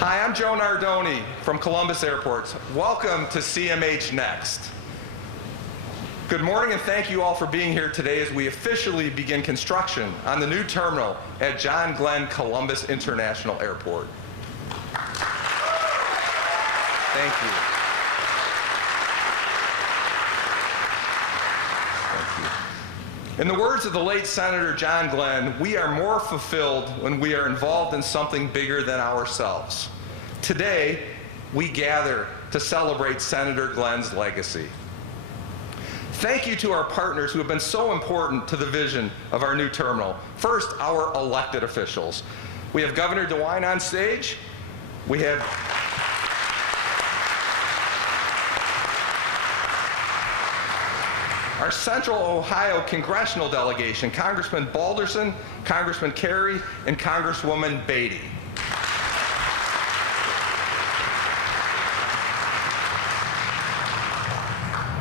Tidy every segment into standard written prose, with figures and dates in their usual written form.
Hi, I'm Joe Nardoni from Columbus Airport. Welcome to CMH Next. Good morning and thank you all for being here today as we officially begin construction on the new terminal at John Glenn Columbus International Airport. Thank you. In the words of the late Senator John Glenn, we are more fulfilled when we are involved in something bigger than ourselves. Today, we gather to celebrate Senator Glenn's legacy. Thank you to our partners who have been so important to the vision of our new terminal. First, our elected officials. We have Governor DeWine on stage. We have our Central Ohio congressional delegation, Congressman Balderson, Congressman Carey, and Congresswoman Beatty.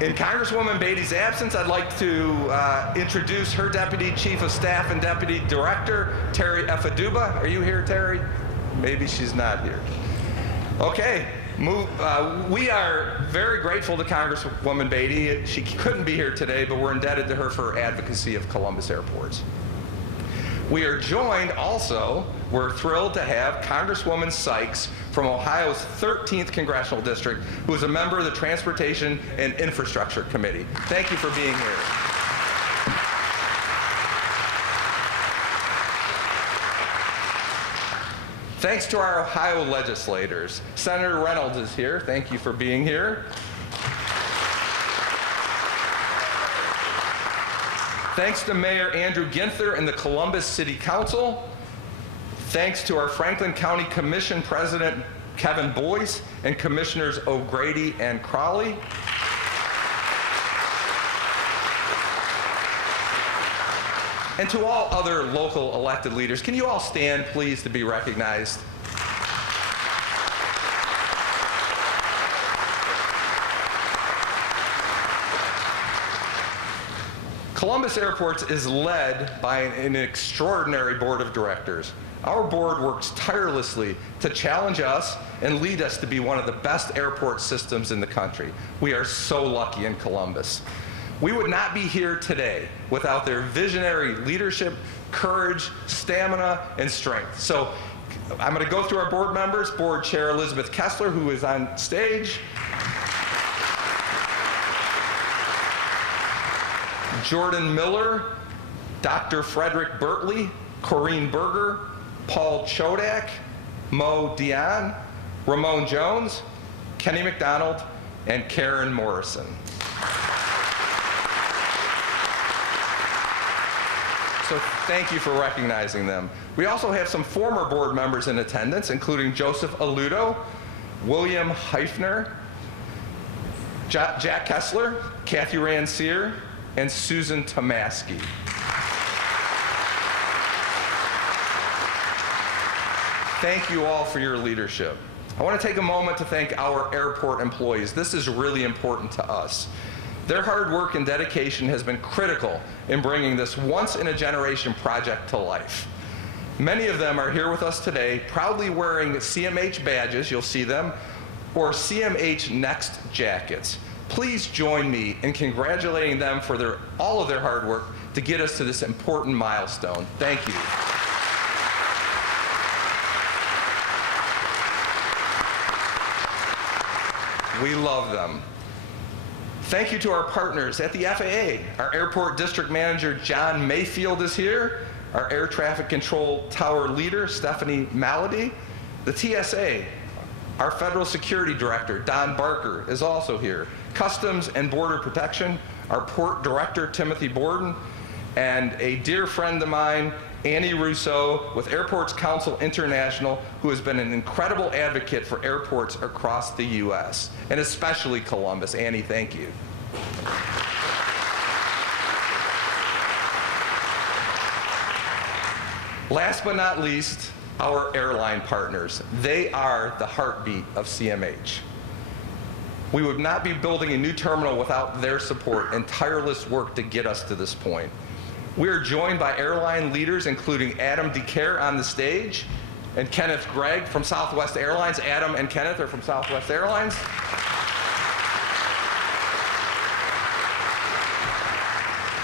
In Congresswoman Beatty's absence, I'd like to introduce her Deputy Chief of Staff and Deputy Director, Terry Efaduba. Are you here, Terry? Maybe she's not here. Okay. We are very grateful to Congresswoman Beatty. She couldn't be here today, but we're indebted to her for her advocacy of Columbus airports. We are joined also, we're thrilled to have Congresswoman Sykes from Ohio's 13th Congressional District, who is a member of the Transportation and Infrastructure Committee. Thank you for being here. Thanks to our Ohio legislators. Senator Reynolds is here. Thank you for being here. Thanks to Mayor Andrew Ginther and the Columbus City Council. Thanks to our Franklin County Commission President Kevin Boyce and Commissioners O'Grady and Crowley. And to all other local elected leaders, can you all stand, please, to be recognized? Columbus Airports is led by an extraordinary board of directors. Our board works tirelessly to challenge us and lead us to be one of the best airport systems in the country. We are so lucky in Columbus. We would not be here today without their visionary leadership, courage, stamina, and strength. So I'm going to go through our board members. Board Chair Elizabeth Kessler, who is on stage. Jordan Miller, Dr. Frederick Bertley, Corrine Berger, Paul Chodak, Mo Dion, Ramon Jones, Kenny McDonald, and Karen Morrison. So thank you for recognizing them. We also have some former board members in attendance, including Joseph Aludo, William Heifner, Jack Kessler, Kathy Ransier, and Susan Tomaski. Thank you all for your leadership. I want to take a moment to thank our airport employees. This is really important to us. Their hard work and dedication has been critical in bringing this once-in-a-generation project to life. Many of them are here with us today, proudly wearing CMH badges, you'll see them, or CMH Next jackets. Please join me in congratulating them for all of their hard work to get us to this important milestone. Thank you. We love them. Thank you to our partners at the FAA. Our Airport District Manager, John Mayfield, is here. Our Air Traffic Control Tower Leader, Stephanie Malady. The TSA, our Federal Security Director, Don Barker, is also here. Customs and Border Protection, our Port Director, Timothy Borden, and a dear friend of mine, Annie Rousseau, with Airports Council International, who has been an incredible advocate for airports across the U.S., and especially Columbus. Annie, thank you. Last but not least, our airline partners. They are the heartbeat of CMH. We would not be building a new terminal without their support and tireless work to get us to this point. We are joined by airline leaders including Adam DeCare on the stage, and Kenneth Gregg from Southwest Airlines. Adam and Kenneth are from Southwest Airlines.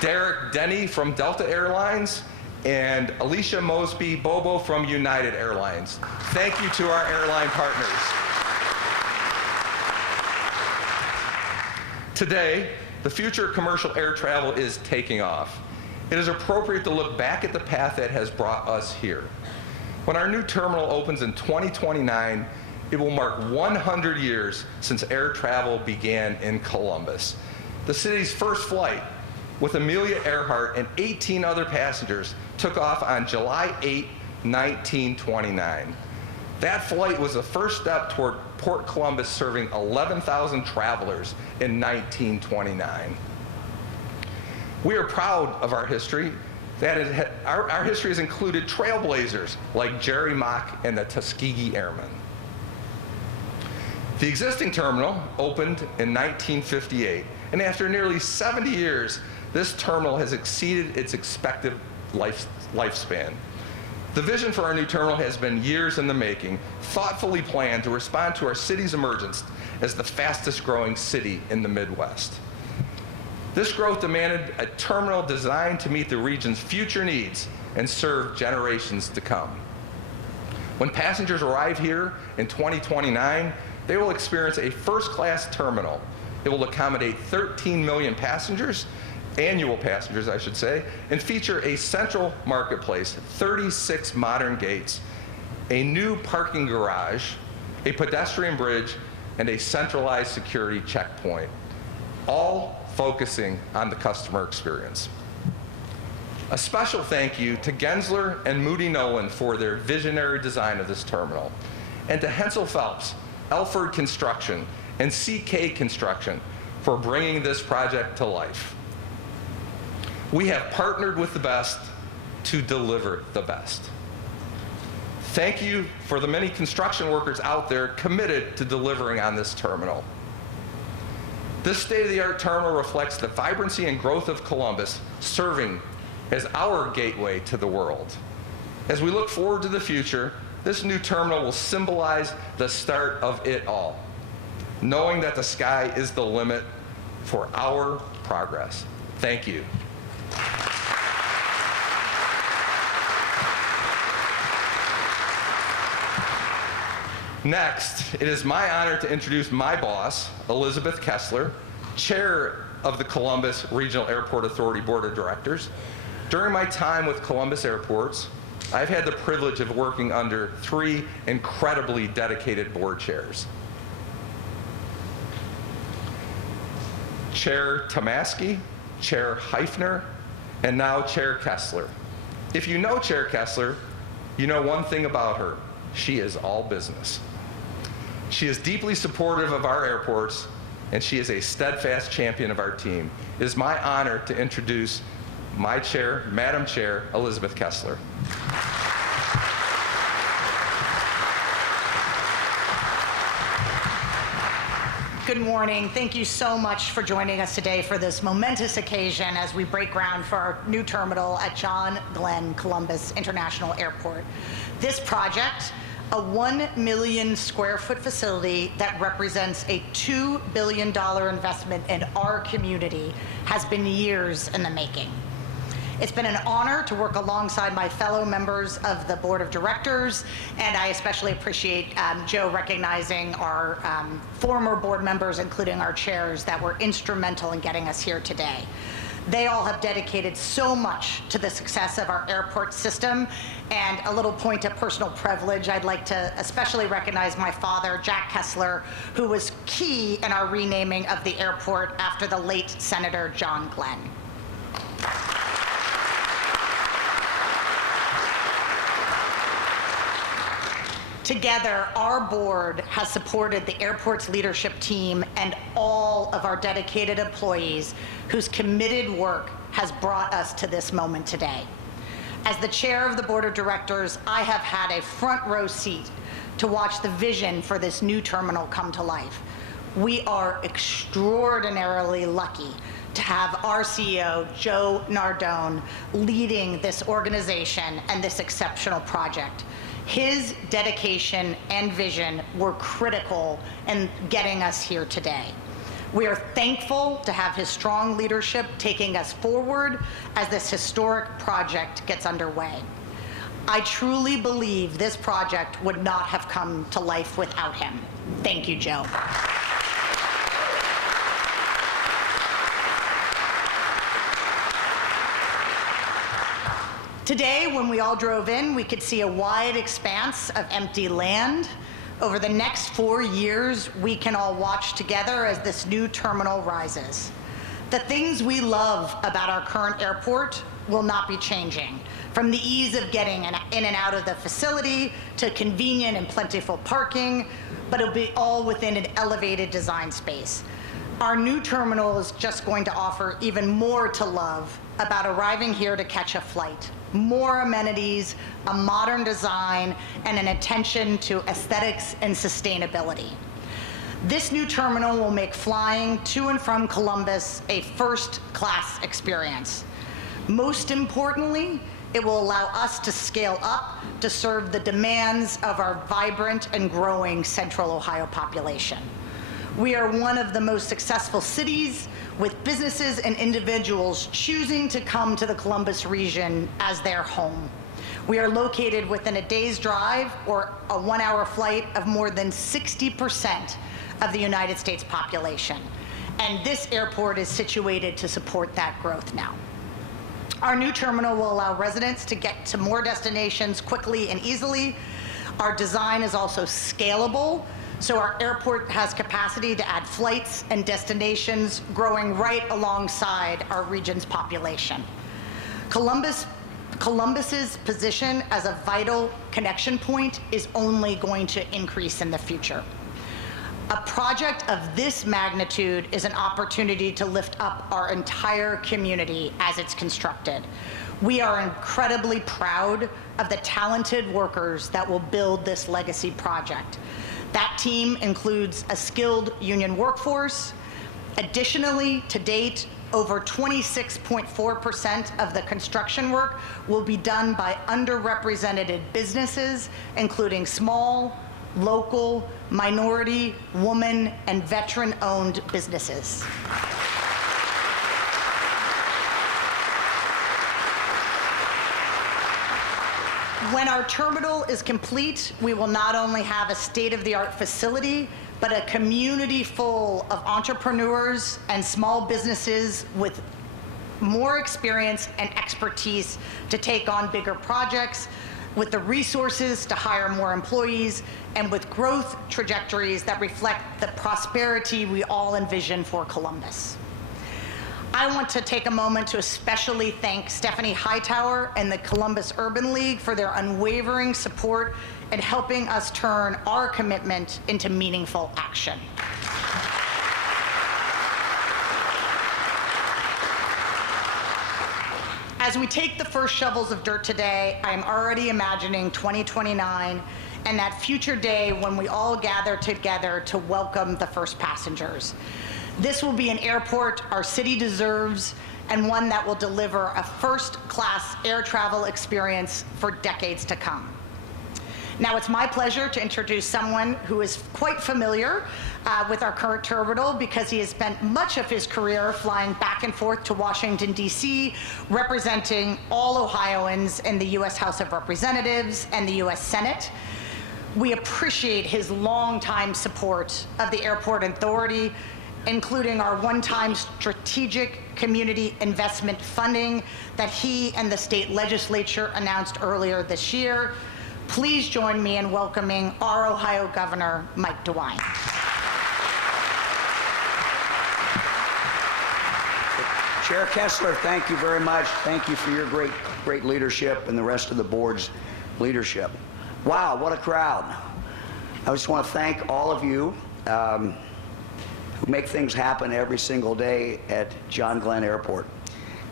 Derek Denny from Delta Airlines, and Alicia Mosby Bobo from United Airlines. Thank you to our airline partners. Today, the future of commercial air travel is taking off. It is appropriate to look back at the path that has brought us here. When our new terminal opens in 2029, it will mark 100 years since air travel began in Columbus. The city's first flight, with Amelia Earhart and 18 other passengers, took off on July 8, 1929. That flight was the first step toward Port Columbus serving 11,000 travelers in 1929. We are proud of our history. Our history has included trailblazers like Jerry Mock and the Tuskegee Airmen. The existing terminal opened in 1958, and after nearly 70 years, this terminal has exceeded its expected lifespan. The vision for our new terminal has been years in the making, thoughtfully planned to respond to our city's emergence as the fastest growing city in the Midwest. This growth demanded a terminal designed to meet the region's future needs and serve generations to come. When passengers arrive here in 2029, they will experience a first-class terminal. It will accommodate 13 million passengers, annual passengers, I should say, and feature a central marketplace, 36 modern gates, a new parking garage, a pedestrian bridge, and a centralized security checkpoint, all focusing on the customer experience. A special thank you to Gensler and Moody Nolan for their visionary design of this terminal, and to Hensel Phelps, Elford Construction, and CK Construction for bringing this project to life. We have partnered with the best to deliver the best. Thank you for the many construction workers out there committed to delivering on this terminal. This state-of-the-art terminal reflects the vibrancy and growth of Columbus, serving as our gateway to the world. As we look forward to the future, this new terminal will symbolize the start of it all, knowing that the sky is the limit for our progress. Thank you. Next, it is my honor to introduce my boss, Elizabeth Kessler, Chair of the Columbus Regional Airport Authority Board of Directors. During my time with Columbus Airports, I've had the privilege of working under 3 incredibly dedicated board chairs. Chair Tomasky, Chair Heifner, and now Chair Kessler. If you know Chair Kessler, you know one thing about her: she is all business. She is deeply supportive of our airports, and she is a steadfast champion of our team. It is my honor to introduce my chair, Madam Chair, Elizabeth Kessler. Good morning. Thank you so much for joining us today for this momentous occasion as we break ground for our new terminal at John Glenn Columbus International Airport. This project, a 1 million square foot facility that represents a $2 billion investment in our community, has been years in the making. It's been an honor to work alongside my fellow members of the board of directors, and I especially appreciate Joe recognizing our former board members, including our chairs, that were instrumental in getting us here today. They all have dedicated so much to the success of our airport system, and a little point of personal privilege, I'd like to especially recognize my father, Jack Kessler, who was key in our renaming of the airport after the late Senator John Glenn. Together, our board has supported the airport's leadership team and all of our dedicated employees whose committed work has brought us to this moment today. As the chair of the board of directors, I have had a front row seat to watch the vision for this new terminal come to life. We are extraordinarily lucky to have our CEO, Joe Nardone, leading this organization and this exceptional project. His dedication and vision were critical in getting us here today. We are thankful to have his strong leadership taking us forward as this historic project gets underway. I truly believe this project would not have come to life without him. Thank you, Joe. Today, when we all drove in, we could see a wide expanse of empty land. Over the next 4 years, we can all watch together as this new terminal rises. The things we love about our current airport will not be changing, from the ease of getting in and out of the facility to convenient and plentiful parking, but it'll be all within an elevated design space. Our new terminal is just going to offer even more to love about arriving here to catch a flight. More amenities, a modern design, and an attention to aesthetics and sustainability. This new terminal will make flying to and from Columbus a first-class experience. Most importantly, it will allow us to scale up to serve the demands of our vibrant and growing Central Ohio population. We are one of the most successful cities, with businesses and individuals choosing to come to the Columbus region as their home. We are located within a day's drive or a 1-hour flight of more than 60% of the United States population. And this airport is situated to support that growth now. Our new terminal will allow residents to get to more destinations quickly and easily. Our design is also scalable, so our airport has capacity to add flights and destinations growing right alongside our region's population. Columbus's position as a vital connection point is only going to increase in the future. A project of this magnitude is an opportunity to lift up our entire community as it's constructed. We are incredibly proud of the talented workers that will build this legacy project. That team includes a skilled union workforce. Additionally, to date, over 26.4% of the construction work will be done by underrepresented businesses, including small, local, minority, woman, and veteran-owned businesses. When our terminal is complete, we will not only have a state-of-the-art facility, but a community full of entrepreneurs and small businesses with more experience and expertise to take on bigger projects, with the resources to hire more employees, and with growth trajectories that reflect the prosperity we all envision for Columbus. I want to take a moment to especially thank Stephanie Hightower and the Columbus Urban League for their unwavering support in helping us turn our commitment into meaningful action. As we take the first shovels of dirt today, I'm already imagining 2029 and that future day when we all gather together to welcome the first passengers. This will be an airport our city deserves, and one that will deliver a first-class air travel experience for decades to come. Now, it's my pleasure to introduce someone who is quite familiar with our current terminal because he has spent much of his career flying back and forth to Washington, D.C., representing all Ohioans in the U.S. House of Representatives and the U.S. Senate. We appreciate his longtime support of the Airport Authority, including our one-time strategic community investment funding that he and the state legislature announced earlier this year. Please join me in welcoming our Ohio Governor, Mike DeWine. Chair Kessler, thank you very much. Thank you for your great leadership and the rest of the board's leadership. Wow, what a crowd. I just want to thank all of you who make things happen every single day at John Glenn Airport.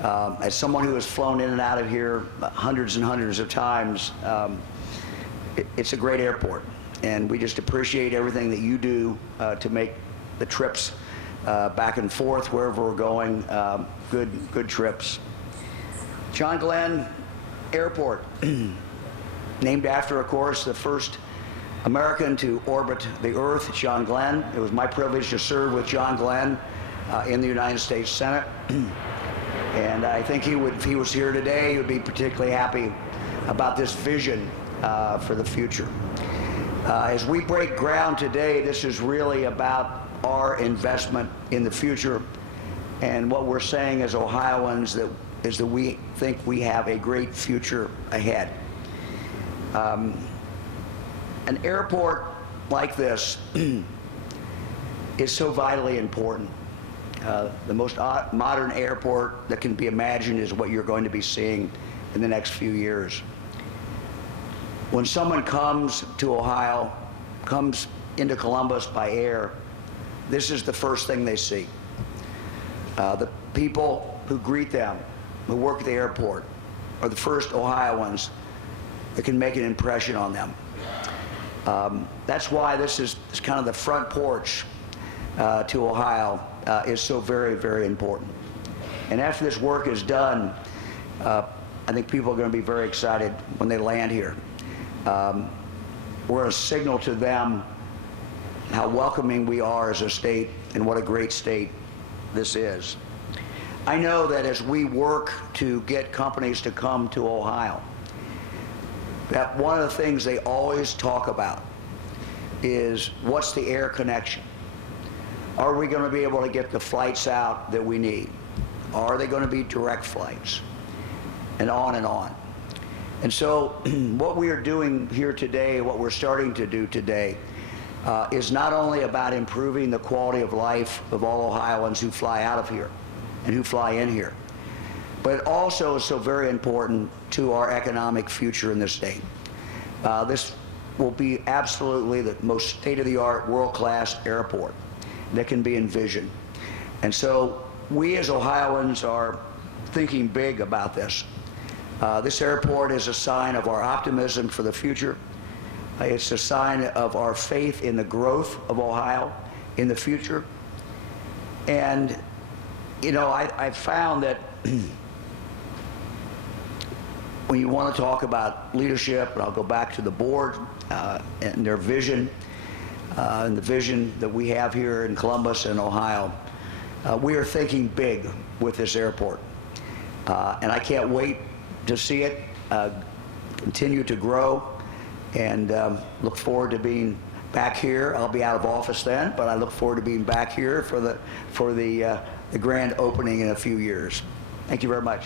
As someone who has flown in and out of here hundreds and hundreds of times, it's a great airport, and we just appreciate everything that you do to make the trips back and forth wherever we're going, good trips. John Glenn Airport. named after, of course, the first American to orbit the Earth, John Glenn. It was my privilege to serve with John Glenn in the United States Senate. And I think if he was here today, he would be particularly happy about this vision for the future. As we break ground today, this is really about our investment in the future. And what we're saying as Ohioans is that we think we have a great future ahead. An airport like this is so vitally important. The most modern airport that can be imagined is what you're going to be seeing in the next few years. When someone comes to Ohio, comes into Columbus by air, this is the first thing they see. The people who greet them, who work at the airport, are the first Ohioans that can make an impression on them. That's why this is kind of the front porch to Ohio is so very, very important. And after this work is done, I think people are going to be very excited when they land here. We're going to signal to them how welcoming we are as a state and what a great state this is. I know that as we work to get companies to come to Ohio, that one of the things they always talk about is what's the air connection? Are we going to be able to get the flights out that we need? Are they going to be direct flights? And on and on. And so what we are doing here today, what we're starting to do today, is not only about improving the quality of life of all Ohioans who fly out of here and who fly in here, but it also is so very important to our economic future in this state. This will be absolutely the most state-of-the-art, world-class airport that can be envisioned. And so we as Ohioans are thinking big about this. This airport is a sign of our optimism for the future. It's a sign of our faith in the growth of Ohio in the future. And, you know, I found that when you want to talk about leadership, and I'll go back to the board and their vision, and the vision that we have here in Columbus and Ohio, we are thinking big with this airport. And I can't wait to see it continue to grow, and look forward to being back here. I'll be out of office then, but I look forward to being back here for the grand opening in a few years. Thank you very much.